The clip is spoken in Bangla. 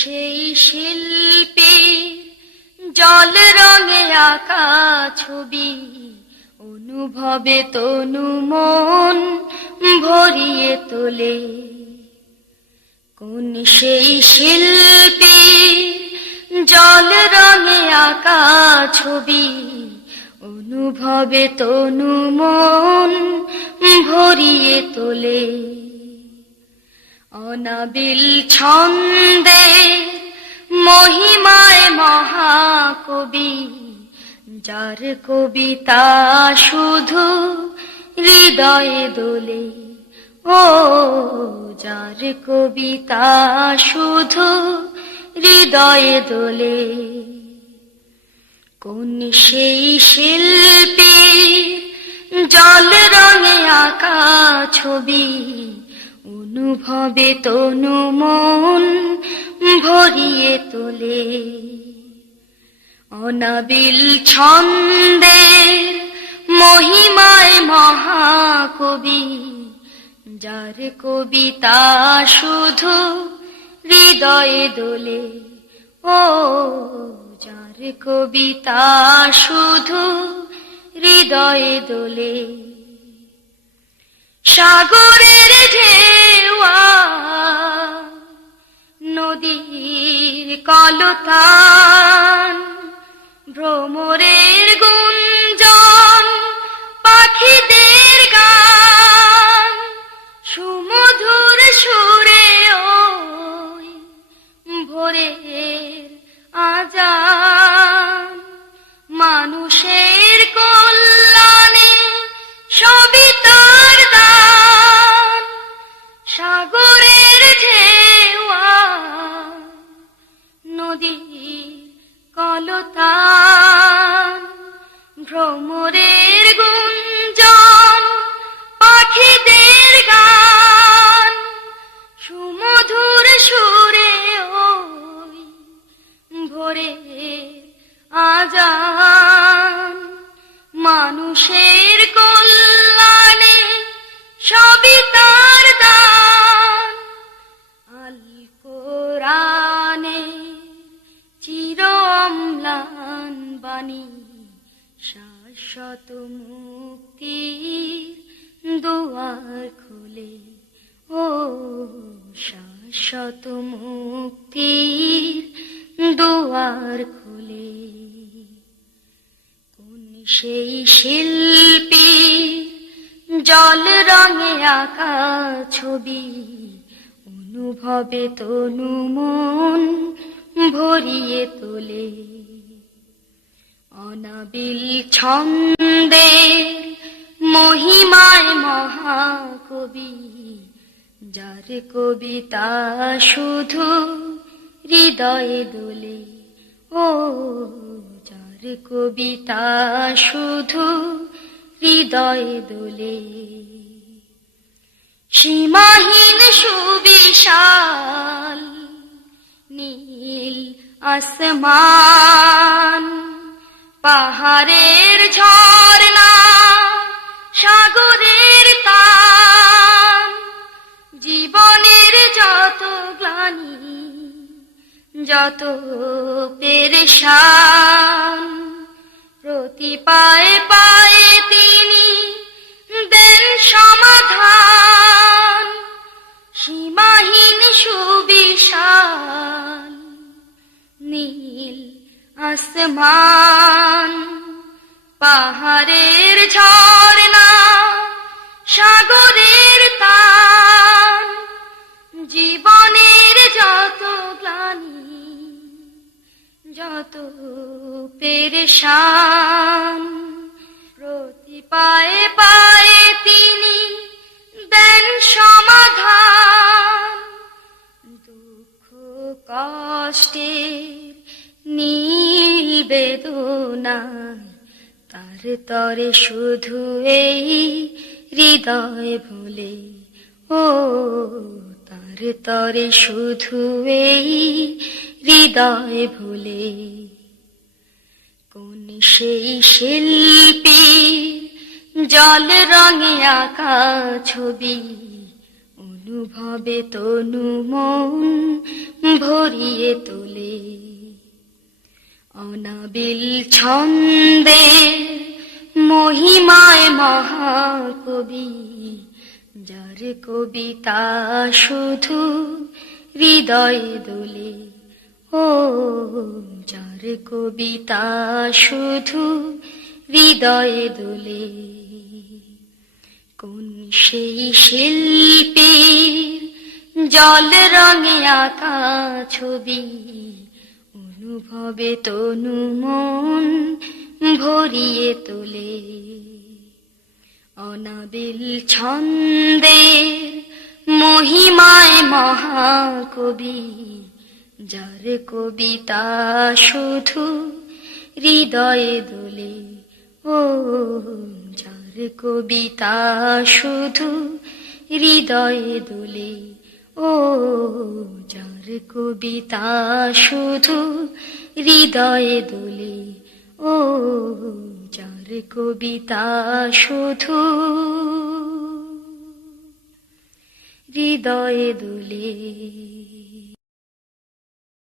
সেই শিল্পী, জল রঙে আঁকা ছবি, অনুভবে তনু মন ভরিয়ে তোলে। কোন সেই শিল্পী, জল রঙে আঁকা ছবি, অনুভবে তনু মন ভরিয়ে তোলে। অনাবিল ছন্দে মহিমায় মহাকবি, যার কবিতা শুধু হৃদয়ে দোলে। ও যার কবিতা শুধু হৃদয়ে দোলে। কোন সেই শিল্পী, জল রঙে আঁকা ছবি অনুভবে তনু মন ভরিয়ে তোলে। অনাবিল ছন্দে মহিমায় মহাকবি, যার কবিতা শুধু হৃদয়ে দোলে। ও যার কবিতা শুধু হৃদয়ে দোলে। সাগরের ঢেওয়া নদীর কলতান ভ্রমরের গুঞ্জন ভোরে আজান। মানুষের কল্যাণে সবই তার দান। আল কোরআনে চির বাণী, শাশ্বত মুক্তির দুয়ার খুলে। ও শাশ্বত মুক্তির দুয়ার খুলে, কোন সেই শিল্পী জল রঙে আঁকা ছবি অনুভবে তনু মন ভরিয়ে তোলে। অনাবিল ছন্দে মহিমায় মহাকবি, যার কবিতা শুধু হৃদয়ে দোলে। ও যার কবিতা শুধু হৃদয় দোলে। সীমাহীন সুবিশাল নীল আসমান পাহাড়ের ঝর্ণা সাগরের যত পেরেশান প্রতি পায়ে পায়ে তিনি দেন সমাধান, সীমাহীন সুবিশাল, নীল আসমান, পাহাড়ের ঝর্ণা, সাগরের তান, জীবনের যত গ্লানি যত পেরেশান প্রতি পায়ে পায়ে তিনি দেন সমাধান। দুঃখ কষ্টে নীল বেদনায় তার তরে শুধু এই হৃদয় ভুলে। ও তার তরে শুধু এই হৃদয় ভুলে কোন সেই শিল্পী জল রঙে আঁকা ছবি অনুভবে তনু মন ভরিয়ে তোলে। অনাবিল ছন্দে মহিমায় মহাকবি, যার কবিতা শুধু হৃদয়ে দোলে। ও যার কবিতা শুধু হৃদয়ে দোলে, কোন সেই শিল্পীর জল রঙে আঁকা ছবি? অনুভবে তনু মন ভরিয়ে তোলে। অনাবিল ছন্দে মহিমায় মহাকবি। যার কবিতা শুধু হৃদয়ে দোলে, ও, যার কবিতা শুধু হৃদয়ে দোলে, ও, যার কবিতা শুধু হৃদয়ে দোলে, ও, যার কবিতা শুধু হৃদয়ে দোলে।